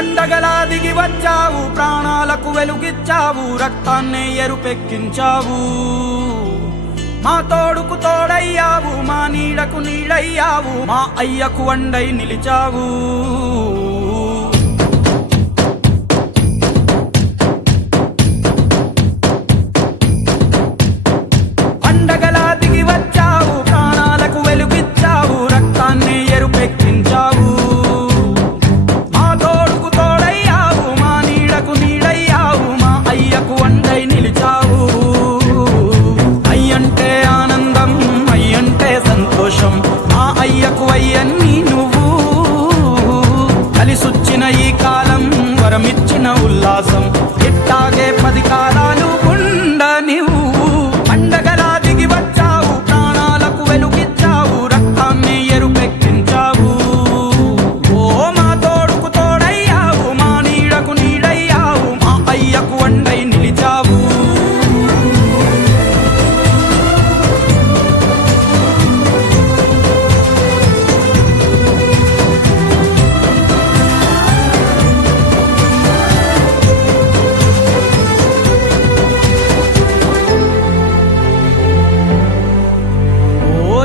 పండగలా దిగి వచ్చావు, ప్రాణాలకు వెలుగిచ్చావు, రక్తాన్నే ఎరుపెక్కించావు. మా తోడుకు తోడయ్యావు, మా నీడకు నీడయ్యావు, మా అయ్యకు వండై నిలిచావు. పండగలా దిగి వచ్చావు, ప్రాణాలకు వెలుగిచ్చావు, రక్తాన్నే ఎరుపెక్కించావు. మా తోడుకు తోడయ్యావు, మా నీడకు నీడయ్యావు, మా అయ్యకు వండై నిలిచావు. అయ్యంటే ఆనందం, అయ్యంటే సంతోషం, మా అయ్యకు అయ్యన్ని నువ్వు. కలిసొచ్చిన ఈ కాలం వరమిచ్చిన ఉల్లాసం, ఇట్టాగే 10 కాలాలు ఉండనివ్వు. పండగలా దిగి వచ్చావు, ప్రాణాలకు వెలుగిచ్చావు, రక్తాన్ని ఎరుపెక్కించావు. ఓ మా తోడుకు తోడయ్యావు, మా నీడకు నీడయ్యావు, మా అయ్యకు వండై నిలిచావు.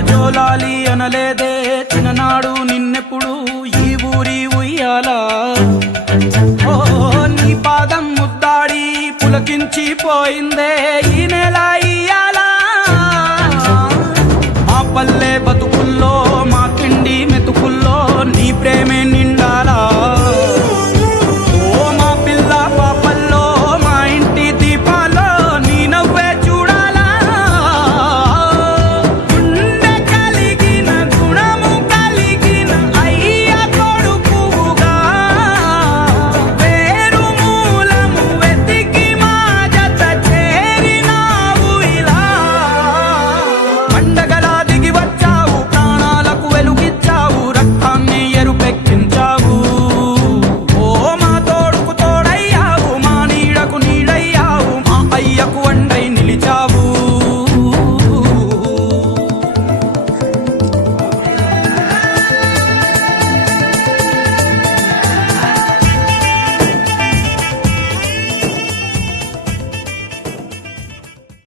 జోలాలి అనలేదే చిన్ననాడు నిన్నెప్పుడు ఈ ఊరి ఉయ్యాలా. ఓ నీ పాదం ముద్దాడి పులకించిపోయిందే ఈ నేల